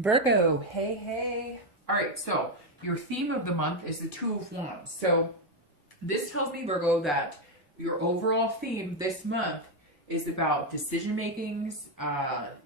Virgo, hey, hey. All right, so your theme of the month is the Two of Wands. So this tells me, Virgo, that your overall theme this month is about decision makings,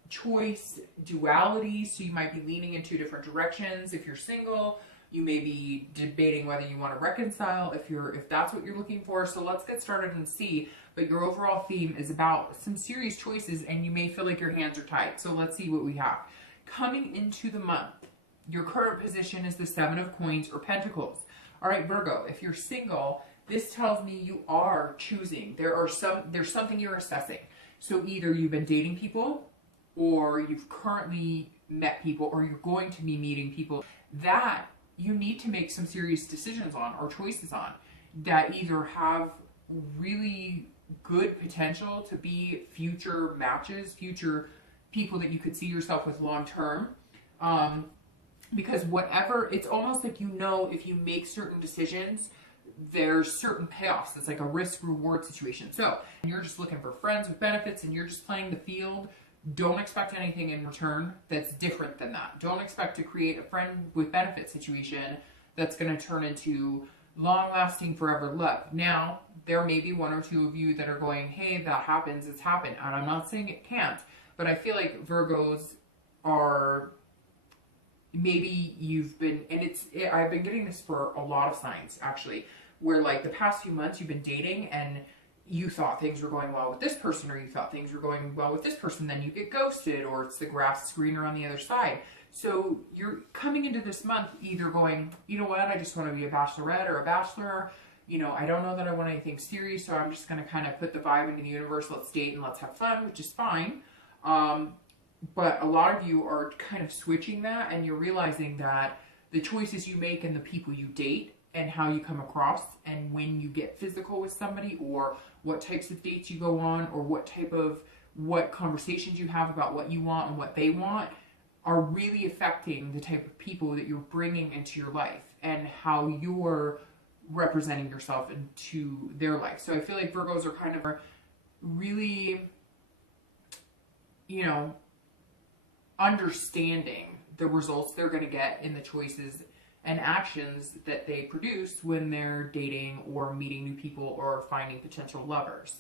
choice, duality. So you might be leaning in two different directions. If you're single, you may be debating whether you want to reconcile if that's what you're looking for. So let's get started and see. But your overall theme is about some serious choices, and you may feel like your hands are tied. So let's see what we have. Coming into the month, your current position is the Seven of Coins or Pentacles. All right, Virgo, if you're single, this tells me you are choosing. There's something you're assessing. So either you've been dating people, or you've currently met people, or you're going to be meeting people that you need to make some serious decisions on or choices on that either have really good potential to be future matches, future people that you could see yourself with long term. Because whatever, it's almost like, if you make certain decisions, there's certain payoffs. It's like a risk reward situation. So you're just looking for friends with benefits and you're just playing the field. Don't expect anything in return that's different than that. Don't expect to create a friend with benefit situation that's going to turn into long lasting forever love. Now, there may be one or two of you that are going, hey, that happens, it's happened. And I'm not saying it can't, but I feel like Virgos are, maybe you've been, and I've been getting this for a lot of signs actually, where like the past few months you've been dating and you thought things were going well with this person, or you thought things were going well with this person, then you get ghosted, or it's the grass is greener on the other side. So you're coming into this month either going, you know what, I just want to be a bachelorette or a bachelor. I don't know that I want anything serious, so I'm just going to kind of put the vibe into the universe. Let's date and let's have fun, which is fine. But a lot of you are kind of switching that, and you're realizing that the choices you make and the people you date and how you come across and when you get physical with somebody, or what types of dates you go on, or what conversations you have about what you want and what they want, are really affecting the type of people that you're bringing into your life and how you're representing yourself into their life. So I feel like Virgos are kind of really, understanding the results they're going to get in the choices and actions that they produce when they're dating or meeting new people or finding potential lovers.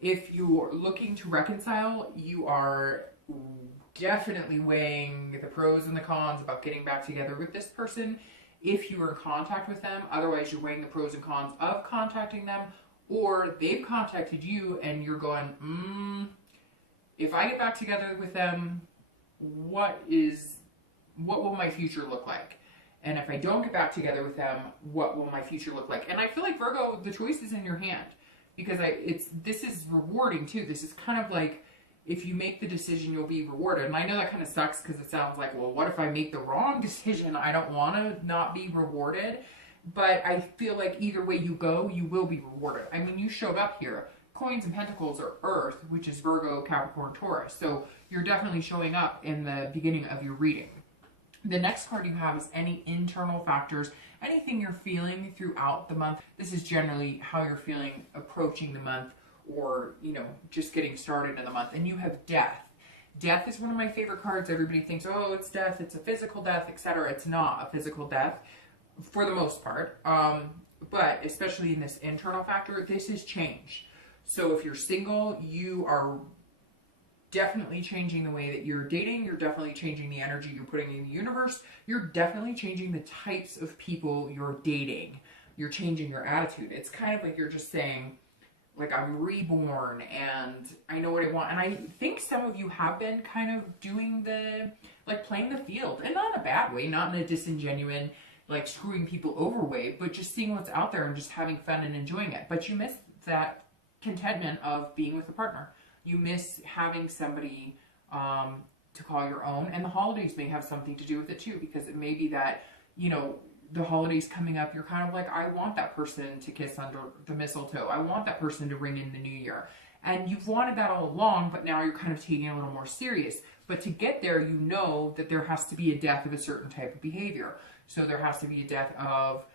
If you're looking to reconcile, you are definitely weighing the pros and the cons about getting back together with this person if you are in contact with them. Otherwise, you're weighing the pros and cons of contacting them, or they've contacted you and you're going, if I get back together with them, what will my future look like? And if I don't get back together with them, what will my future look like? And I feel like, Virgo, the choice is in your hand, because this is rewarding too. This is kind of like, if you make the decision, you'll be rewarded. And I know that kind of sucks because it sounds like, well, what if I make the wrong decision? I don't want to not be rewarded. But I feel like either way you go, you will be rewarded. I mean, you showed up here. Coins and Pentacles are Earth, which is Virgo, Capricorn, Taurus. So you're definitely showing up in the beginning of your reading. The next card you have is any internal factors, anything you're feeling throughout the month. This is generally how you're feeling approaching the month, or, just getting started in the month. And you have Death. Death is one of my favorite cards. Everybody thinks, oh, it's death, it's a physical death, etc. It's not a physical death for the most part. But especially in this internal factor, this is change. So if you're single, you are definitely changing the way that you're dating. You're definitely changing the energy you're putting in the universe. You're definitely changing the types of people you're dating. You're changing your attitude. It's kind of like you're just saying, like, I'm reborn and I know what I want. And I think some of you have been kind of doing playing the field, and not in a bad way, not in a disingenuine, like screwing people over way, but just seeing what's out there and just having fun and enjoying it. But you miss that contentment of being with a partner. You miss having somebody to call your own, and the holidays may have something to do with it too, because it may be that, the holidays coming up, you're kind of like, I want that person to kiss under the mistletoe. I want that person to ring in the new year. And you've wanted that all along, but now you're kind of taking it a little more serious. But to get there, that there has to be a death of a certain type of behavior. So there has to be a death of,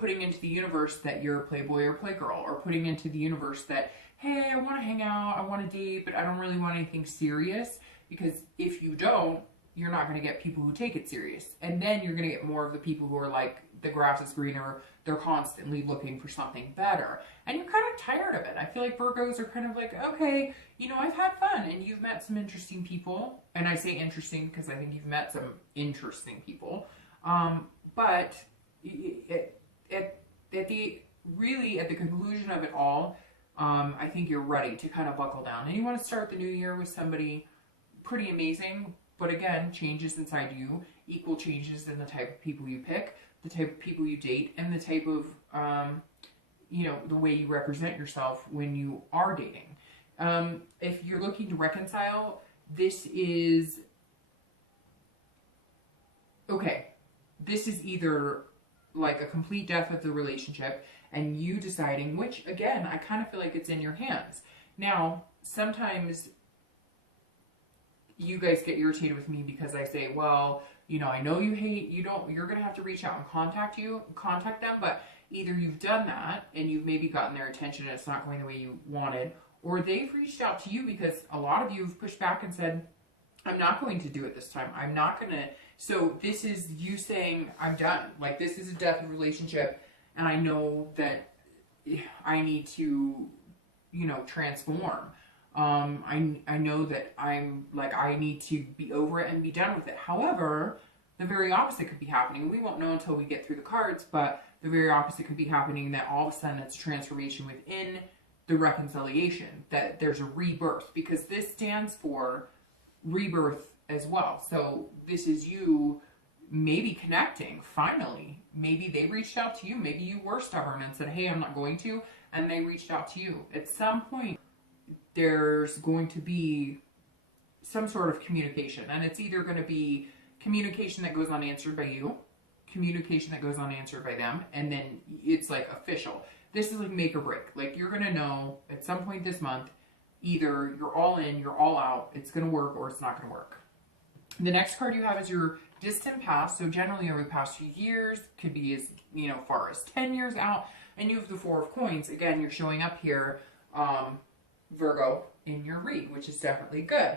putting into the universe that you're a playboy or playgirl, or putting into the universe that, hey, I want to hang out, I want to date, but I don't really want anything serious. because if you don't, you're not going to get people who take it serious. And then you're going to get more of the people who are like, the grass is greener, they're constantly looking for something better. And you're kind of tired of it. I feel like Virgos are kind of like, okay, you know, I've had fun and you've met some interesting people. And I say interesting because I think you've met some interesting people. But at the conclusion of it all, I think you're ready to kind of buckle down. And you want to start the new year with somebody pretty amazing. But again, changes inside you equal changes in the type of people you pick, the type of people you date, and the type of, you know, the way you represent yourself when you are dating. If you're looking to reconcile, this is, okay, this is either like a complete death of the relationship and you deciding, which again, I kind of feel like it's in your hands. Now, sometimes you guys get irritated with me because I say, well, you know, I know you hate, you're going to have to reach out and contact them, but either you've done that and you've maybe gotten their attention and it's not going the way you wanted, or they've reached out to you because a lot of you have pushed back and said, I'm not going to do it this time. I'm not going to. So this is you saying, I'm done. Like, this is a death of relationship and I know that I need to, you know, transform. I know that I need to be over it and be done with it. However, the very opposite could be happening. We won't know until we get through the cards, but the very opposite could be happening, that all of a sudden it's transformation within the reconciliation, that there's a rebirth, because this stands for rebirth as well. So this is you maybe connecting, finally. Maybe they reached out to you. Maybe you were stubborn and said, hey, I'm not going to, and they reached out to you. At some point, there's going to be some sort of communication, and it's either going to be communication that goes unanswered by you, communication that goes unanswered by them, and then it's like official. This is like make or break. Like, you're going to know at some point this month, either you're all in, you're all out, it's going to work, or it's not going to work. The next card you have is your distant past. So generally over the past few years, could be as, you know, far as 10 years out, and you have the Four of Coins. Again, you're showing up here, Virgo, in your read, which is definitely good.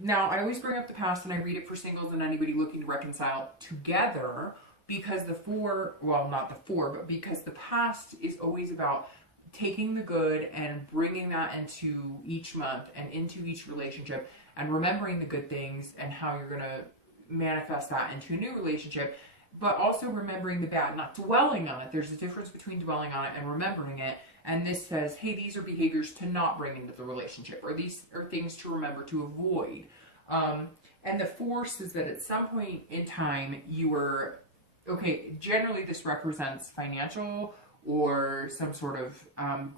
Now, I always bring up the past and I read it for singles and anybody looking to reconcile together, because the four, well, not the four, but because the past is always about taking the good and bringing that into each month and into each relationship and remembering the good things and how you're going to manifest that into a new relationship, but also remembering the bad, not dwelling on it. There's a difference between dwelling on it and remembering it. And this says, hey, these are behaviors to not bring into the relationship, or these are things to remember to avoid. And the force is that at some point in time, you were, okay, generally this represents financial or some sort of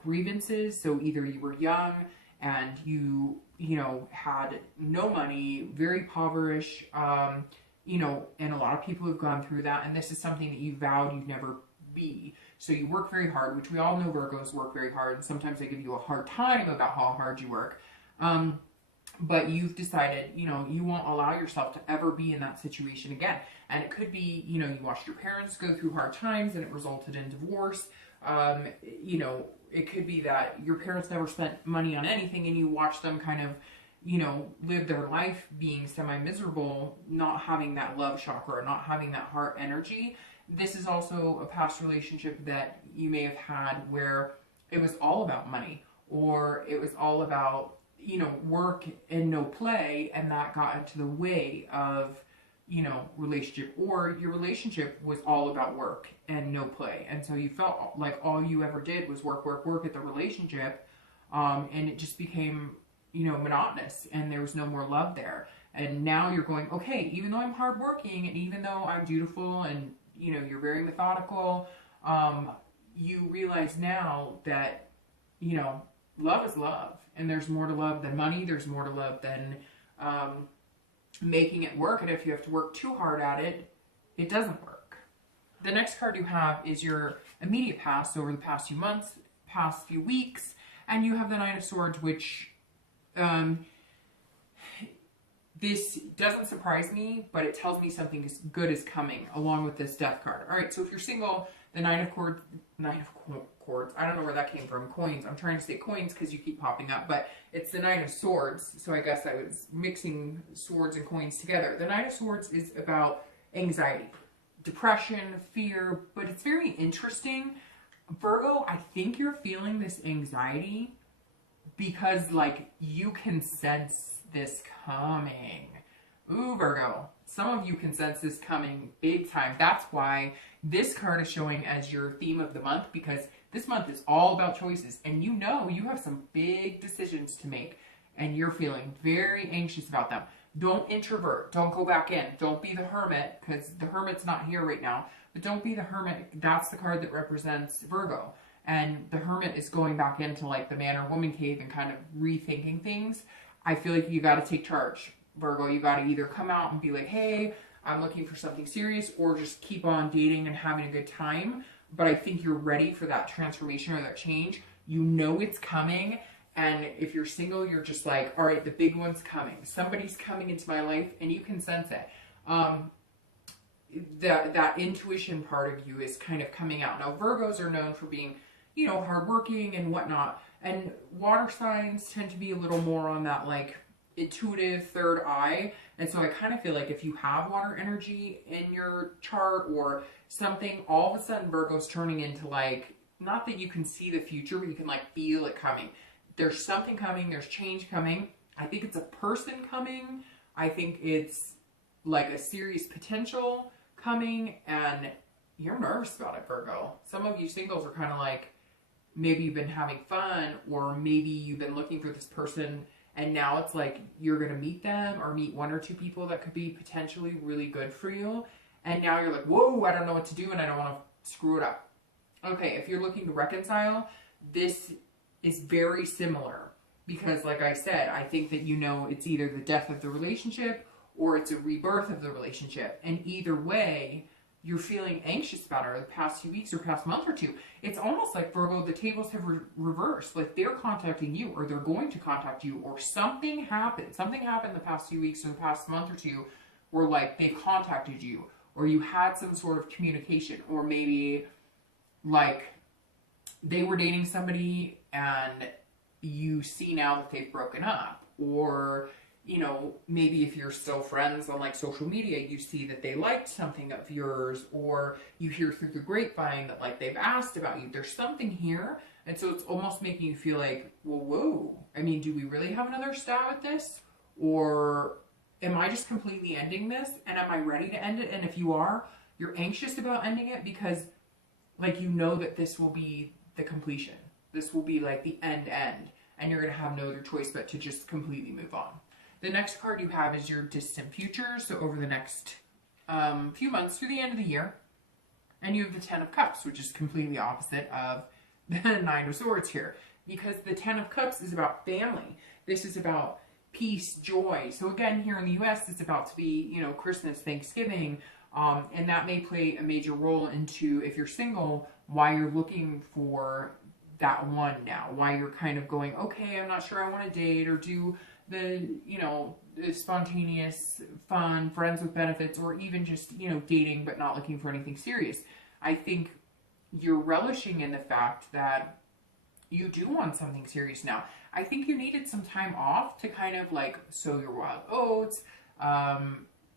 grievances. So either you were young and you know, had no money, very impoverished, you know, and a lot of people have gone through that. And this is something that you vowed you'd never be. So you work very hard, which we all know Virgos work very hard, and sometimes they give you a hard time about how hard you work. But you've decided, you know, you won't allow yourself to ever be in that situation again. And it could be, you know, you watched your parents go through hard times and it resulted in divorce. You know, it could be that your parents never spent money on anything and you watched them kind of, you know, live their life being semi-miserable, not having that love chakra, not having that heart energy. This is also a past relationship that you may have had where it was all about money, or it was all about, you know, work and no play, and that got into the way of, you know, relationship, or your relationship was all about work and no play. And so you felt like all you ever did was work, work, work at the relationship. And it just became, you know, monotonous, and there was no more love there. And now you're going, okay, even though I'm hardworking and even though I'm dutiful and, you know, you're very methodical, you realize now that, you know, love is love, and there's more to love than money. There's more to love than making it work. And if you have to work too hard at it, it doesn't work. The next card you have is your immediate past, over the past few months, past few weeks, and you have the Nine of Swords, which this doesn't surprise me, but it tells me something good is coming along with this death card. All right, so if you're single, the nine of cords, I don't know where that came from. Coins. I'm trying to say coins because you keep popping up, but it's the Nine of Swords. So I guess I was mixing swords and coins together. The Nine of Swords is about anxiety, depression, fear, but it's very interesting. Virgo, I think you're feeling this anxiety because, like, you can sense this coming. Ooh, Virgo. Some of you can sense this coming big time. That's why this card is showing as your theme of the month, because this month is all about choices. And you know you have some big decisions to make, and you're feeling very anxious about them. Don't introvert. Don't go back in. Don't be the hermit, because the hermit's not here right now. But don't be the hermit. That's the card that represents Virgo. And the hermit is going back into like the man or woman cave and kind of rethinking things. I feel like you got to take charge, Virgo. You got to either come out and be like, hey, I'm looking for something serious, or just keep on dating and having a good time. But I think you're ready for that transformation or that change. You know it's coming. And if you're single, you're just like, all right, the big one's coming. Somebody's coming into my life, and you can sense it. That intuition part of you is kind of coming out. Now, Virgos are known for being, you know, hardworking and whatnot. And water signs tend to be a little more on that, like, intuitive third eye. And so I kind of feel like if you have water energy in your chart or something, all of a sudden Virgo's turning into, like, not that you can see the future, but you can, like, feel it coming. There's something coming. There's change coming. I think it's a person coming. I think it's like a serious potential coming, and you're nervous about it, Virgo. Some of you singles are kind of like, maybe you've been having fun, or maybe you've been looking for this person, and now it's like you're going to meet them or meet one or two people that could be potentially really good for you. And now you're like, whoa, I don't know what to do, and I don't want to screw it up. Okay, if you're looking to reconcile, this is very similar, because like I said, I think that you know it's either the death of the relationship or it's a rebirth of the relationship. And either way, you're feeling anxious about it, or the past few weeks or past month or two. It's almost like, Virgo, the tables have reversed. Like they're contacting you, or they're going to contact you, or something happened. Something happened the past few weeks or the past month or two where like they've contacted you, or you had some sort of communication, or maybe like they were dating somebody and you see now that they've broken up, or you know, maybe if you're still friends on like social media, you see that they liked something of yours, or you hear through the grapevine that like they've asked about you. There's something here. And so it's almost making you feel like, well, whoa, I mean, do we really have another stab at this? Or am I just completely ending this? And am I ready to end it? And if you are, you're anxious about ending it because like, you know that this will be the completion. This will be like the end. And you're going to have no other choice but to just completely move on. The next card you have is your distant future, so over the next few months through the end of the year. And you have the Ten of Cups, which is completely opposite of the Nine of Swords here. Because the Ten of Cups is about family. This is about peace, joy. So again, here in the U.S., it's about to be, you know, Christmas, Thanksgiving. And that may play a major role into, if you're single, why you're looking for that one now. Why you're kind of going, okay, I'm not sure I want to date or do the, you know, the spontaneous, fun, friends with benefits, or even just, you know, dating but not looking for anything serious. I think you're relishing in the fact that you do want something serious now. I think you needed some time off to kind of like sow your wild oats,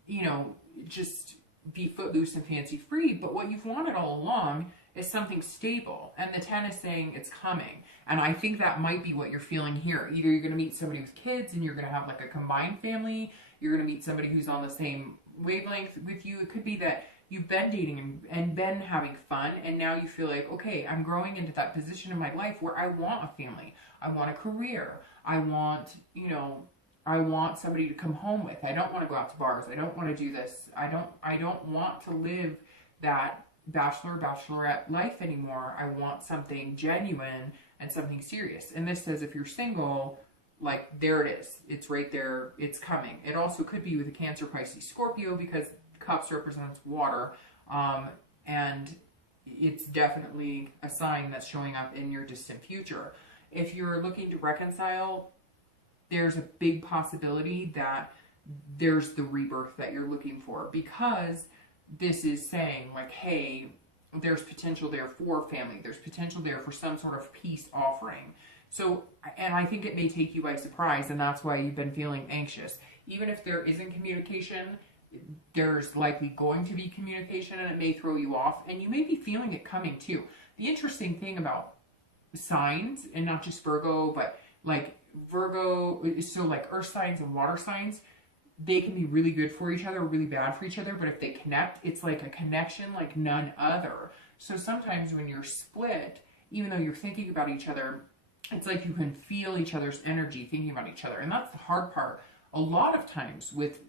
you know, just be footloose and fancy free. But what you've wanted all along is something stable. And the 10 is saying it's coming. And I think that might be what you're feeling here. Either you're going to meet somebody with kids and you're going to have like a combined family. You're going to meet somebody who's on the same wavelength with you. It could be that you've been dating and been having fun. And now you feel like, okay, I'm growing into that position in my life where I want a family. I want a career. I want, you know, I want somebody to come home with. I don't want to go out to bars. I don't want to do this. I don't want to live that bachelorette life anymore. I want something genuine and something serious. And this says if you're single, like there it is. It's right there. It's coming. It also could be with a Cancer, Pisces, Scorpio, because cups represents water. And it's definitely a sign that's showing up in your distant future. If you're looking to reconcile, there's a big possibility that there's the rebirth that you're looking for, because this is saying like, hey, there's potential there for family. There's potential there for some sort of peace offering. So, and I think it may take you by surprise, and that's why you've been feeling anxious. Even if there isn't communication, there's likely going to be communication, and it may throw you off, and you may be feeling it coming too. The interesting thing about signs, and not just Virgo, but like Virgo, so like earth signs and water signs, they can be really good for each other or really bad for each other, but if they connect, it's like a connection like none other. So sometimes when you're split, even though you're thinking about each other, it's like you can feel each other's energy thinking about each other. And that's the hard part. A lot of times with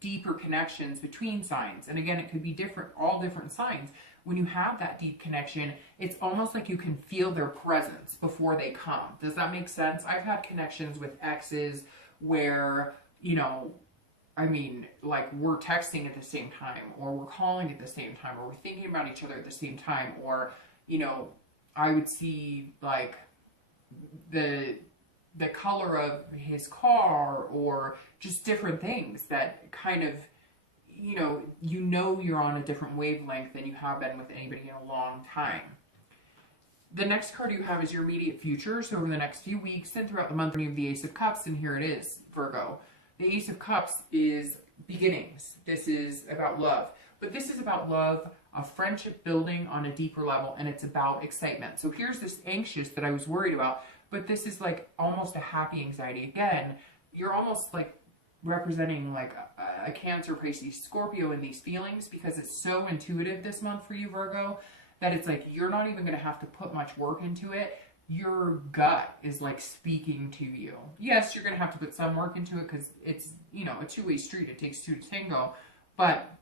deeper connections between signs, and again, it could be different, all different signs, when you have that deep connection, it's almost like you can feel their presence before they come. Does that make sense? I've had connections with exes where, you know, I mean, like we're texting at the same time, or we're calling at the same time, or we're thinking about each other at the same time, or, you know, I would see like the color of his car, or just different things that kind of, you know you're on a different wavelength than you have been with anybody in a long time. The next card you have is your immediate future. So over the next few weeks and throughout the month, you have the Ace of Cups, and here it is, Virgo. The Ace of Cups is beginnings. This is about love. But this is about love, a friendship building on a deeper level, and it's about excitement. So here's this anxious that I was worried about, but this is like almost a happy anxiety. Again, you're almost like representing like a Cancer, Pisces, Scorpio in these feelings, because it's so intuitive this month for you, Virgo, that it's like you're not even going to have to put much work into it. Your gut is like speaking to you. Yes, you're going to have to put some work into it because it's, you know, a two-way street. It takes two to tango. But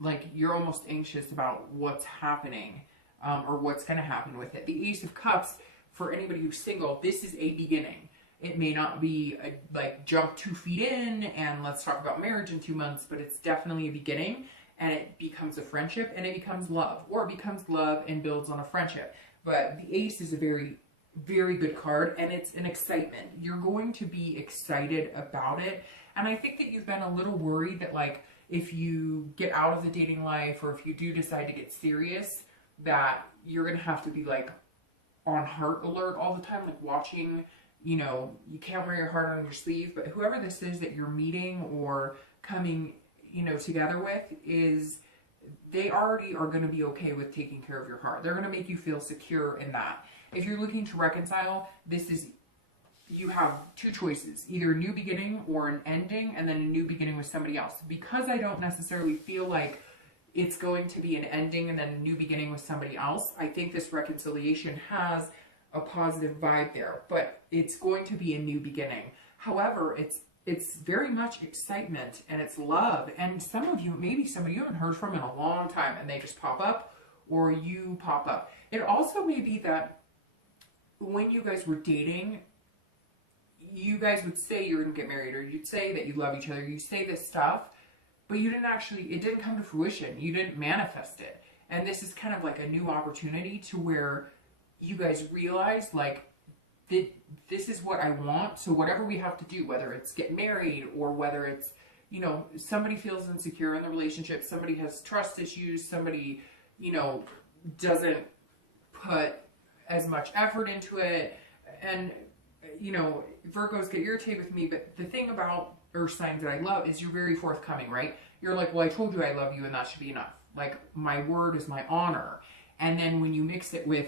like you're almost anxious about what's happening or what's going to happen with it. The Ace of Cups, for anybody who's single, this is a beginning. It may not be like jump 2 feet in and let's talk about marriage in 2 months, but it's definitely a beginning, and it becomes a friendship, and it becomes love, or it becomes love and builds on a friendship. But the Ace is a very, very good card, and it's an excitement. You're going to be excited about it. And I think that you've been a little worried that like if you get out of the dating life, or if you do decide to get serious, that you're going to have to be like on heart alert all the time, like watching, you know, you can't wear your heart on your sleeve. But whoever this is that you're meeting or coming, you know, together with, is they already are going to be okay with taking care of your heart. They're going to make you feel secure in that. If you're looking to reconcile, this is, you have two choices, either a new beginning or an ending, and then a new beginning with somebody else. Because I don't necessarily feel like it's going to be an ending and then a new beginning with somebody else, I think this reconciliation has a positive vibe there, but it's going to be a new beginning. However, it's very much excitement, and it's love. And some of you, maybe somebody you haven't heard from in a long time, and they just pop up, or you pop up. It also may be that when you guys were dating, you guys would say you're going to get married, or you'd say that you love each other, you say this stuff, but you didn't actually, it didn't come to fruition. You didn't manifest it. And this is kind of like a new opportunity to where you guys realize like, this is what I want. So whatever we have to do, whether it's get married, or whether it's, you know, somebody feels insecure in the relationship, somebody has trust issues, somebody, you know, doesn't put as much effort into it. And, you know, Virgos get irritated with me, but the thing about earth signs that I love is you're very forthcoming, right? You're like, well, I told you I love you, and that should be enough. Like, my word is my honor. And then when you mix it with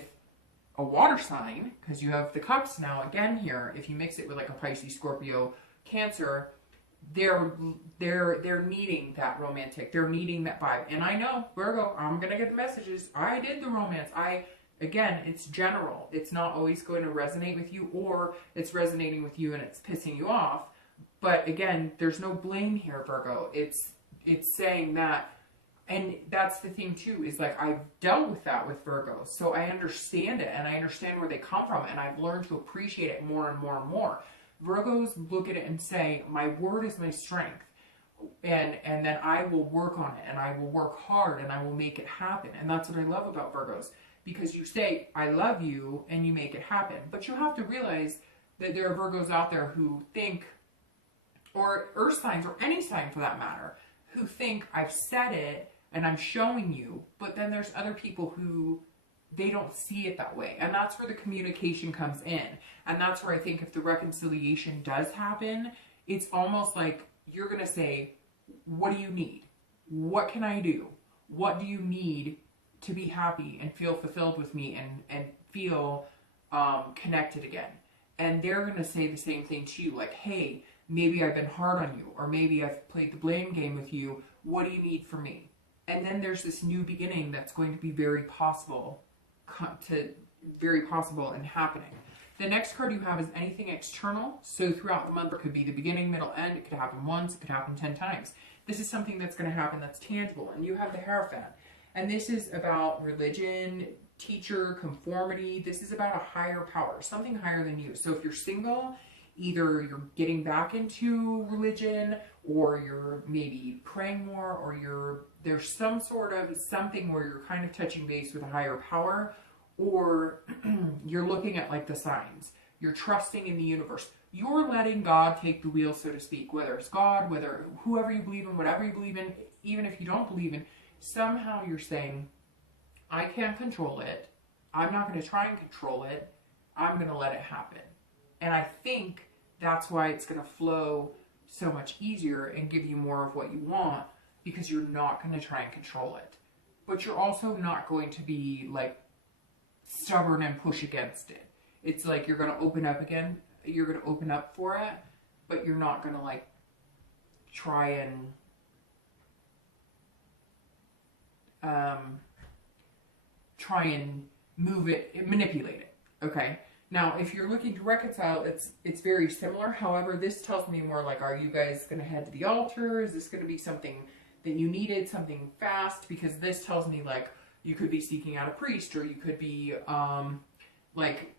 a water sign, because you have the cups now again here, if you mix it with like a Pisces, Scorpio, Cancer, they're needing that romantic, they're needing that vibe. And I know, Virgo, I'm gonna get the messages. I did the romance. Again, it's general. It's not always going to resonate with you, or it's resonating with you and it's pissing you off. But again, there's no blame here, Virgo. It's saying that, and that's the thing too, is like I've dealt with that with Virgo. So I understand it, and I understand where they come from, and I've learned to appreciate it more and more and more. Virgos look at it and say, my word is my strength. And then I will work on it, and I will work hard, and I will make it happen. And that's what I love about Virgos. Because you say, I love you, and you make it happen. But you have to realize that there are Virgos out there who think, or earth signs, or any sign for that matter, who think I've said it and I'm showing you, but then there's other people who they don't see it that way. And that's where the communication comes in. And that's where I think if the reconciliation does happen, it's almost like you're going to say, what do you need? What can I do? What do you need to be happy and feel fulfilled with me and feel connected again? And they're going to say the same thing to you, like, hey, maybe I've been hard on you, or maybe I've played the blame game with you. What do you need from me? And then there's this new beginning that's going to be very possible and happening. The next card you have is anything external. So throughout the month, it could be the beginning, middle, end. It could happen once. It could happen 10 times. This is something that's going to happen that's tangible. And you have the Hierophant. And this is about religion, teacher, conformity. This is about a higher power, something higher than you. So if you're single, either you're getting back into religion, or you're maybe praying more, or there's some sort of something where you're kind of touching base with a higher power, or you're looking at like the signs. You're trusting in the universe. You're letting God take the wheel, so to speak, whether it's God, whether whoever you believe in, whatever you believe in, even if you don't believe in, somehow you're saying, I can't control it. I'm not going to try and control it. I'm going to let it happen. And I think that's why it's going to flow so much easier and give you more of what you want, because you're not going to try and control it. But you're also not going to be like stubborn and push against it. It's like you're going to open up again. You're going to open up for it, but you're not going to like try and move it, manipulate it. Okay. Now, if you're looking to reconcile, it's very similar. However, this tells me more like, are you guys going to head to the altar? Is this going to be something that you needed, something fast? Because this tells me like you could be seeking out a priest, or you could be like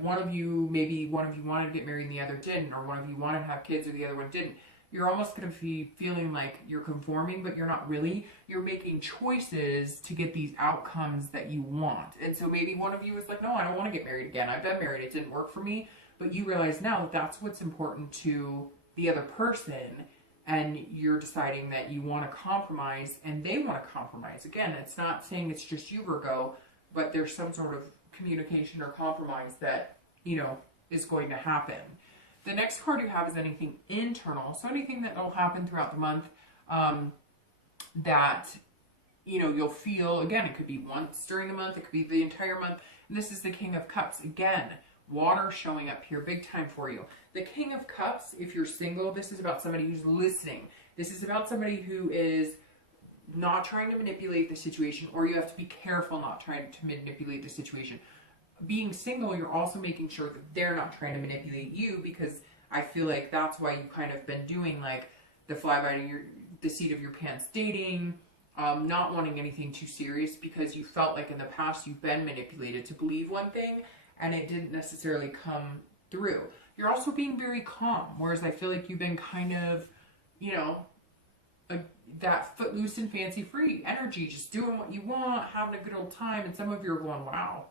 one of you, maybe one of you wanted to get married and the other didn't, or one of you wanted to have kids or the other one didn't. You're almost going to be feeling like you're conforming, but you're not really. You're making choices to get these outcomes that you want. And so maybe one of you is like, no, I don't want to get married again. I've been married. It didn't work for me. But you realize now that that's what's important to the other person. And you're deciding that you want to compromise and they want to compromise. Again, it's not saying it's just you, Virgo, but there's some sort of communication or compromise that, you know, is going to happen. The next card you have is anything internal. So anything that will happen throughout the month that, you know, you'll feel. Again, it could be once during the month. It could be the entire month. And this is the King of Cups. Again, water showing up here big time for you. The King of Cups, if you're single, this is about somebody who's listening. This is about somebody who is not trying to manipulate the situation, or you have to be careful not trying to manipulate the situation. Being single, you're also making sure that they're not trying to manipulate you, because I feel like that's why you kind of been doing like the fly by the seat of your pants dating, not wanting anything too serious, because you felt like in the past you've been manipulated to believe one thing and it didn't necessarily come through. You're also being very calm, whereas I feel like you've been kind of, you know, that footloose and fancy free energy, just doing what you want, having a good old time. And some of you are going, wow,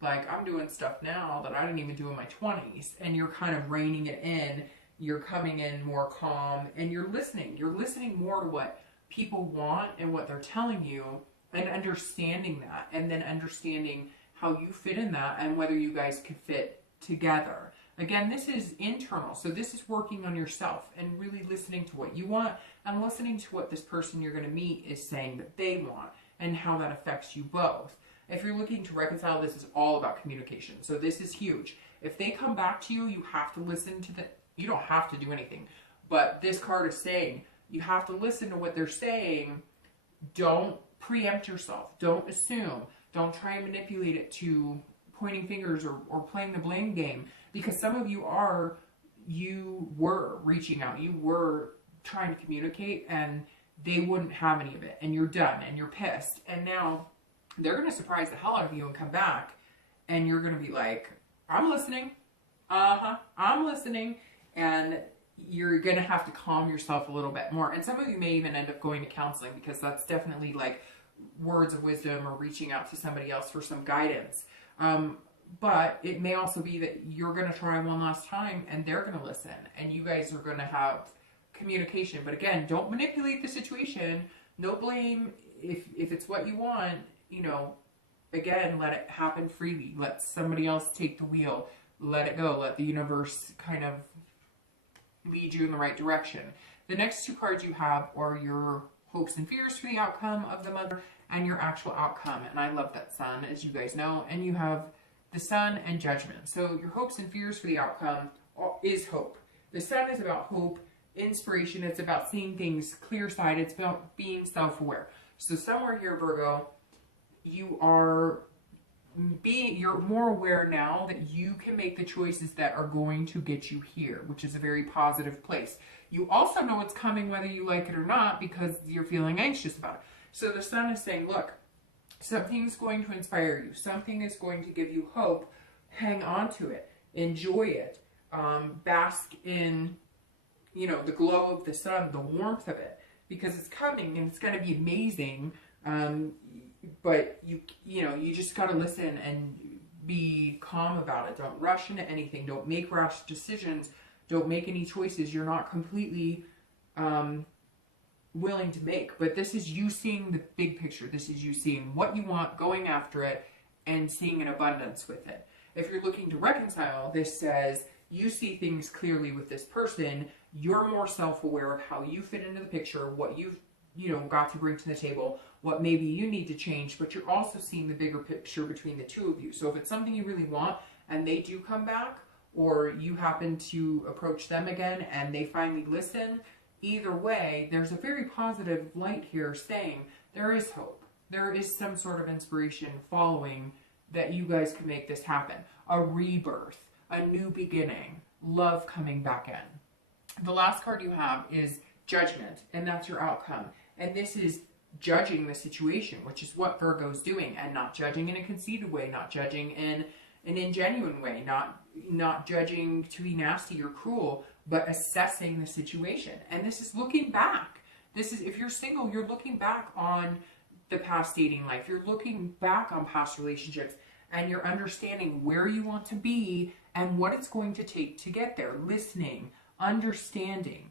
like I'm doing stuff now that I didn't even do in my 20s. And you're kind of reining it in. You're coming in more calm and you're listening. You're listening more to what people want and what they're telling you, and understanding that, and then understanding how you fit in that and whether you guys could fit together. Again, this is internal. So this is working on yourself and really listening to what you want and listening to what this person you're going to meet is saying that they want and how that affects you both. If you're looking to reconcile, this is all about communication. So this is huge. If they come back to you, you have to listen to you don't have to do anything. But this card is saying you have to listen to what they're saying. Don't preempt yourself. Don't assume. Don't try and manipulate it to pointing fingers or playing the blame game. Because some of you were reaching out. You were trying to communicate and they wouldn't have any of it. And you're done and you're pissed. And now they're going to surprise the hell out of you and come back. And you're going to be like, I'm listening. I'm listening. And you're going to have to calm yourself a little bit more. And some of you may even end up going to counseling, because that's definitely like words of wisdom or reaching out to somebody else for some guidance. But it may also be that you're going to try one last time and they're going to listen and you guys are going to have communication. But again, don't manipulate the situation. No blame. If it's what you want, you know, again, let it happen freely. Let somebody else take the wheel. Let it go. Let the universe kind of lead you in the right direction. The next two cards you have are your hopes and fears for the outcome of the month and your actual outcome. And I love that Sun, as you guys know. And you have the Sun and Judgment. So your hopes and fears for the outcome is hope. The Sun is about hope, inspiration. It's about seeing things clear-sighted. It's about being self-aware. So somewhere here, Virgo, you're more aware now that you can make the choices that are going to get you here, which is a very positive place. You also know what's coming whether you like it or not because you're feeling anxious about it. So the Sun is saying, look, something's going to inspire you. Something is going to give you hope. Hang on to it. Enjoy it. Bask in, you know, the glow of the sun, the warmth of it, because it's coming and it's going to be amazing. But you know, you just got to listen and be calm about it. Don't rush into anything. Don't make rash decisions. Don't make any choices you're not completely willing to make. But this is you seeing the big picture. This is you seeing what you want, going after it, and seeing an abundance with it. If you're looking to reconcile, this says you see things clearly with this person. You're more self-aware of how you fit into the picture, what you've got to bring to the table, what maybe you need to change, but you're also seeing the bigger picture between the two of you. So if it's something you really want and they do come back, or you happen to approach them again and they finally listen, either way, there's a very positive light here saying there is hope. There is some sort of inspiration following that you guys can make this happen. A rebirth, a new beginning, love coming back in. The last card you have is Judgment, and that's your outcome. And this is judging the situation, which is what Virgo's doing, and not judging in a conceited way, not judging in an ingenuine way, not judging to be nasty or cruel, but assessing the situation. And this is looking back. This is, if you're single, you're looking back on the past dating life. You're looking back on past relationships, and you're understanding where you want to be and what it's going to take to get there. Listening, understanding,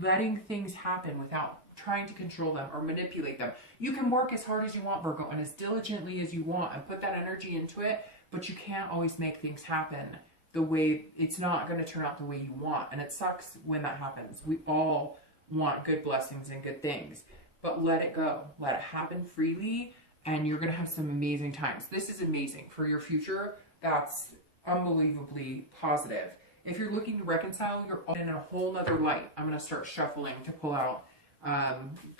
letting things happen without trying to control them or manipulate them. You can work as hard as you want, Virgo, and as diligently as you want and put that energy into it, but you can't always make things happen the way, it's not going to turn out the way you want. And it sucks when that happens. We all want good blessings and good things, but let it go. Let it happen freely, and you're going to have some amazing times. This is amazing for your future. That's unbelievably positive. If you're looking to reconcile, you're in a whole nother light. I'm going to start shuffling to pull out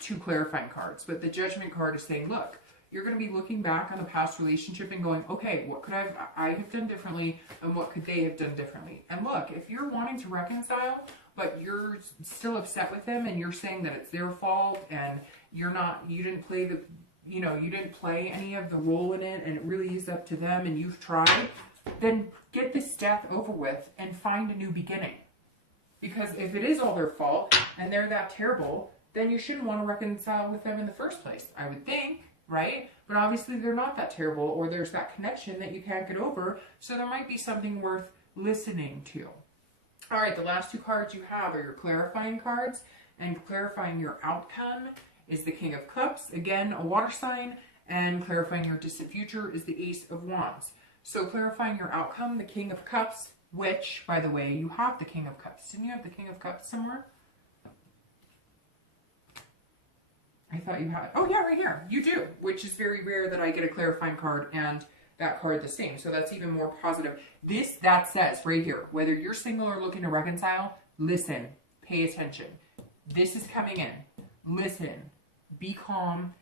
two clarifying cards. But the Judgment card is saying, look, you're going to be looking back on the past relationship and going, okay, what could I have done differently, and what could they have done differently? And look, if you're wanting to reconcile, but you're still upset with them and you're saying that it's their fault and you didn't play any of the role in it and it really is up to them and you've tried, then get this death over with and find a new beginning. Because if it is all their fault and they're that terrible, then you shouldn't want to reconcile with them in the first place, I would think, right? But obviously they're not that terrible, or there's that connection that you can't get over, so there might be something worth listening to. All right, the last two cards you have are your clarifying cards, and clarifying your outcome is the King of Cups, again, a water sign, and clarifying your distant future is the Ace of Wands. So clarifying your outcome, the King of Cups, which, by the way, you have the King of Cups. Didn't you have the King of Cups somewhere? I thought you had, oh yeah, right here. You do, which is very rare that I get a clarifying card and that card the same. So that's even more positive. That says right here, whether you're single or looking to reconcile, listen, pay attention. This is coming in. Listen, be calm,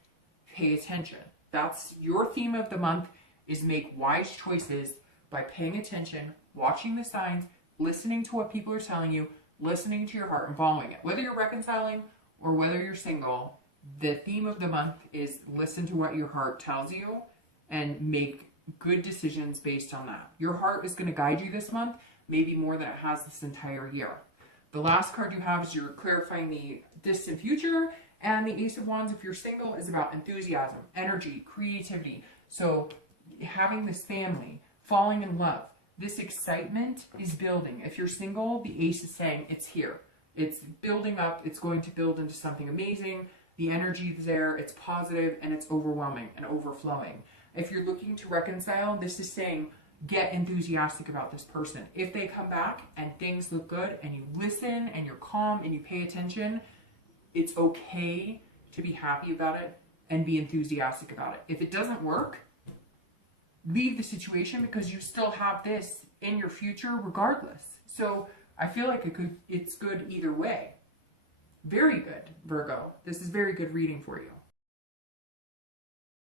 pay attention. That's your theme of the month, is make wise choices by paying attention, watching the signs, listening to what people are telling you, listening to your heart and following it. Whether you're reconciling or whether you're single, the theme of the month is listen to what your heart tells you and make good decisions based on that. Your heart is going to guide you this month, maybe more than it has this entire year. The last card you have is you're clarifying the distant future, and the Ace of Wands, if you're single, is about enthusiasm, energy, creativity. So having this family, falling in love. This excitement is building. If you're single, the ace is saying it's here. It's building up. It's going to build into something amazing. The energy is there. It's positive and it's overwhelming and overflowing. If you're looking to reconcile, this is saying get enthusiastic about this person. If they come back and things look good and you listen and you're calm and you pay attention, it's okay to be happy about it and be enthusiastic about it. If it doesn't work, leave the situation because you still have this in your future regardless. So I feel like it's good either way. Very good, Virgo. This is very good reading for you.